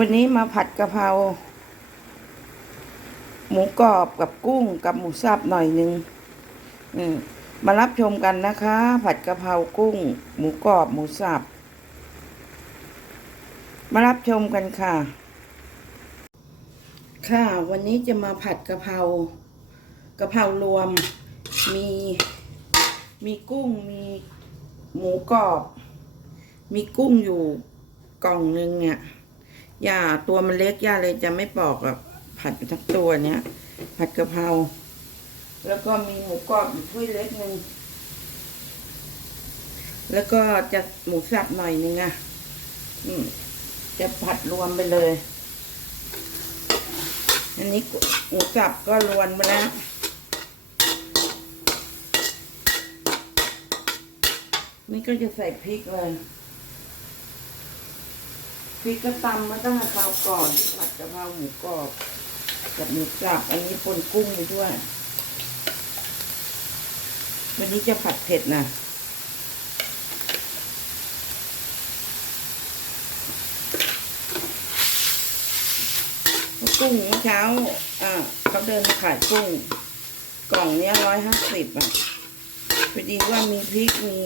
วันนี้มาผัดกะเพราหมูกรอบกับกุ้งกับหมูสับหน่อยนึงอืมมารับชมกันนะคะ ผัดกะเพรากุ้ง หมูกรอบหมูสับมารับชมกันค่ะ ค่ะ วันนี้จะมาผัดกะเพรากะเพรารวมมีมีกุ้งมีหมูกรอบ มีกุ้งอยู่กล่องนึงเนี่ย ย่าตัวมันเล็กย่าเลยจะไม่ปอกอะผัดไปทั้งตัวเนี้ย ผัดกะเพราแล้วก็มีหมูกรอบอยู่ถ้วยเล็กหนึ่งแล้วก็จะหมูสับหน่อยนึงอะจะผัดรวมไปเลย อันนี้หมูสับก็รวนไปแล้วนี่ก็จะใส่พริกเลย พริกก็ตำมาตั้งแต่คราวก่อนที่ผัดกะเพราหมูกรอบกับหมูสับอันนี้ปนกุ้งไปด้วย วันนี้จะผัดเผ็ดนะกุ้งเมื่อเช้าอ่าเขาเดินขายกุ้ง กล่องเนี้ยร้อยห้าสิบอะพอดีว่ามีพริกมี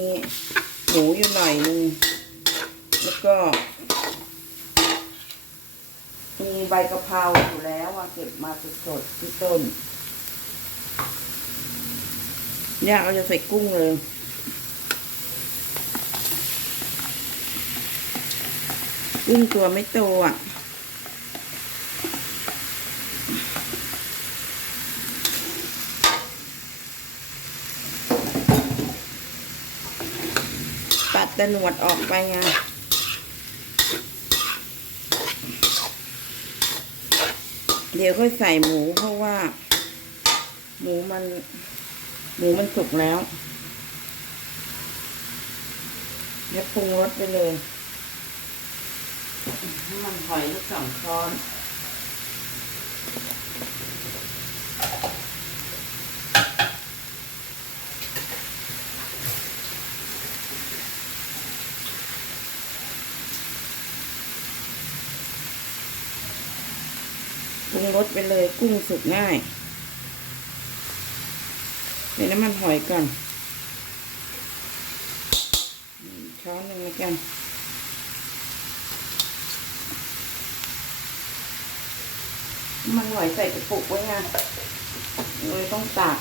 หมูอยู่หน่อยนึงแล้วก็ มีใบกะเพราอยู่แล้วอะเก็บมาสดๆที่ต้นย่าเราจะใส่กุ้งเลยกุ้งตัวไม่โตอะตัดต่หนวดออกไปไง เดี๋ยวค่อยใส่หมูเพราะว่า หมูมัน หมูมันสุกแล้วเดี๋ยวปรุงรสไปเลยน้ำมันหอยลูกสองช้อน รสไปเลยกุ้งสุกง่ายใส่น้ำมันหอยก่อนช้อนหนึ่งแล้วกันน้ำมันหอยใส่กระปุกไว้ไงเลยต้องตาก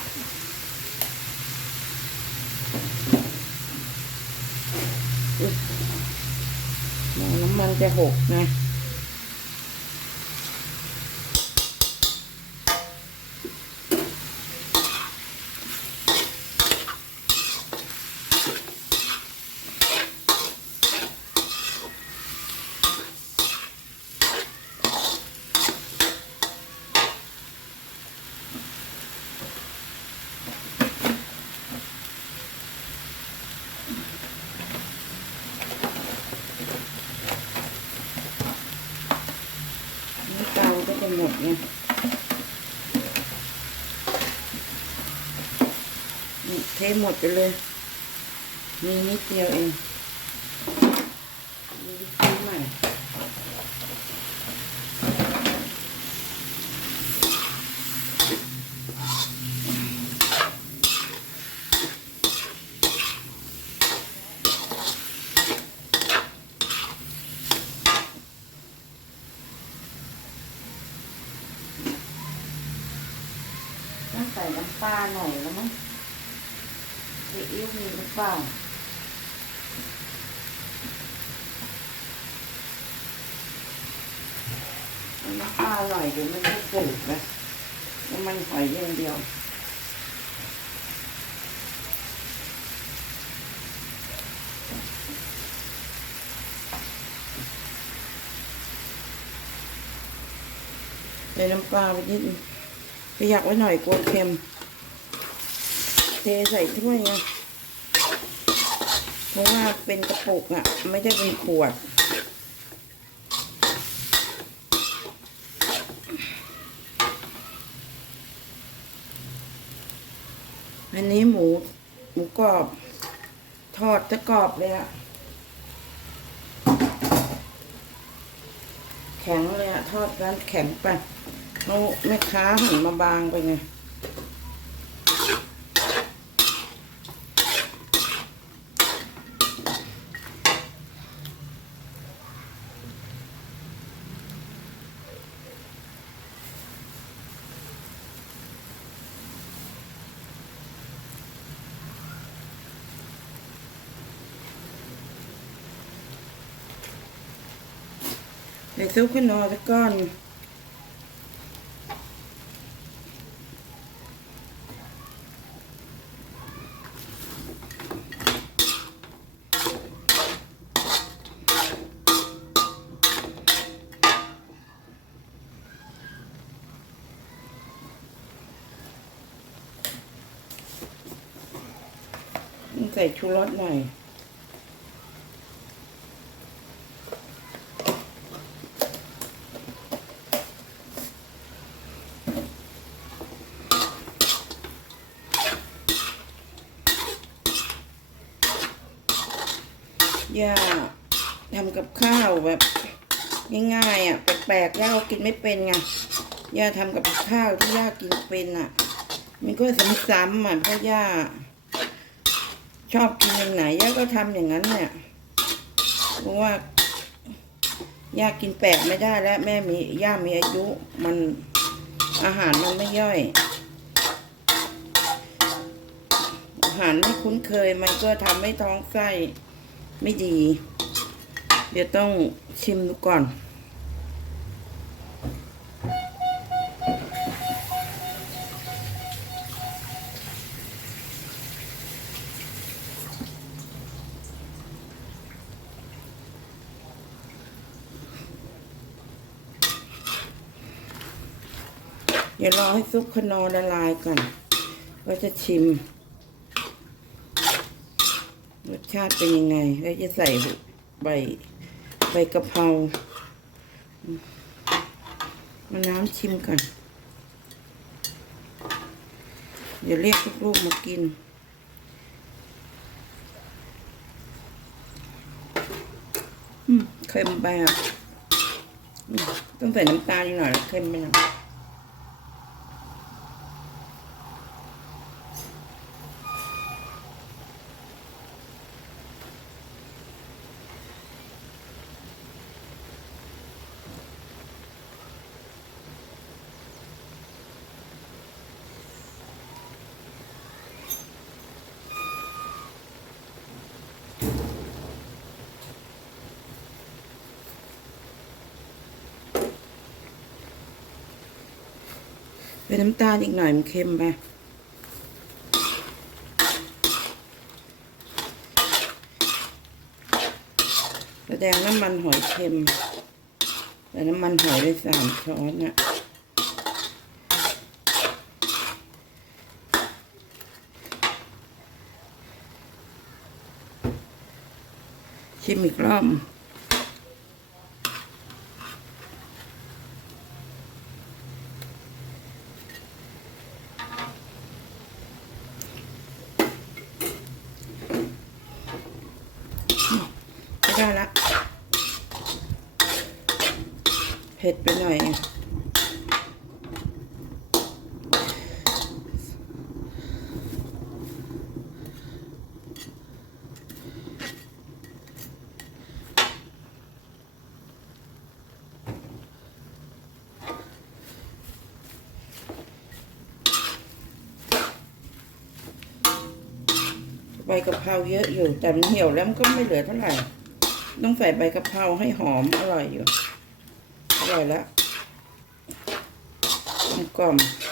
น้ำมันจะหกนะ นี่เตาก็จะหมดไงนี่ เทหมดไปเลย มีนิดเดียวเองมีซื้อใหม่ใส่น้ำปลาหน่อยแล้วมั้ง วมีหรือเปล่าน้ำปลาหน่อยเดี๋ยวมันไม่สุกนะมันหอยอย่างเดียวใส่น้ำปลาไปนิดขยักไว้หน่อยกลัวเค็ม เทใส่ถ้วยไง เพราะว่าเป็นกระปุกอะ ไม่ได้เป็นขวด อันนี้หมูหมูกรอบ ทอดจะกรอบเลยอะแข็งเลยอะทอดร้านแข็งไปเอาแม่ค้าหันมาบางไปไง ใส่ซุปขึ้นนอสักก้อน ใส่ชูรสหน่อย ย่าทำ กับข้าวแบบง่ายๆอะแปลกๆย่าก็กินไม่เป็นไงย่าทำกับข้าวที่ย่ากินเป็นอะ มันก็ซ้ำๆอะเพราะย่าชอบกินอย่างไหนย่าก็ทำอย่างนั้นเนี่ยเพราะว่าย่ากินแปลกไม่ได้แล้วแม่มีย่ามีอายุมันอาหารมันไม่ย่อย อาหารไม่คุ้นเคยมันก็ทำให้ท้องไส้ไม่ดี เดี๋ยวต้องชิมดูก่อน เดี๋ยวรอให้ซุปคนอละลายก่อนก็จะชิม รสชาติเป็นยังไง แล้วจะใส่ใบ ใบกะเพรามาน้ำชิมก่อน เดี๋ยวเรียกลูกๆมากิน อืมเค็มไปอะต้องใส่น้ำตาลนิดหน่อยเค็มไปหน่อย เป็นน้ำตาลอีกหน่อยมันเค็มไปแสดงน้ำมันหอยเค็ม แต่น้ำมันหอยได้สามช้อนน่ะชิมอีกรอบ ได้ละเผ็ดไปหน่อย ใบกะเพราเยอะอยู่ แต่มันเหี่ยวแล้วมันก็ไม่เหลือเท่าไหร่ ต้องใส่ใบกะเพราให้หอมอร่อยอยู่ อร่อยแล้วกลมก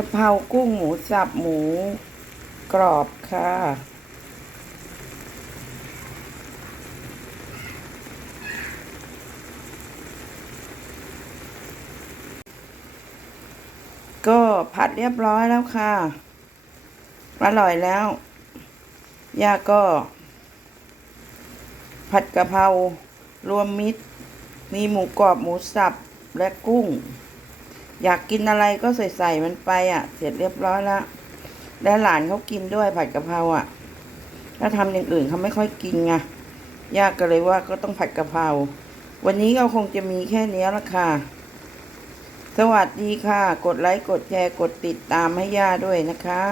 ะเพรากุ้งหมูสับหมูกรอบค่ะ ก็ผัดเรียบร้อยแล้วค่ะ อร่อยแล้ว ย่าก็ ผัดกะเพรารวมมิตร มีหมูกรอบหมูสับและกุ้ง อยากกินอะไรก็ใส่ใส่มันไปอะ เสร็จเรียบร้อยแล้วและหลานเขากินด้วยผัดกะเพราอะ ถ้าทำอย่างอื่นเขาไม่ค่อยกินไงยาก็เลยว่าก็ต้องผัดกะเพราวันนี้ก็คงจะมีแค่นี้ละค่ะ สวัสดีค่ะ กดไลค์ กดแชร์ กดติดตามให้ย่าด้วยนะคะ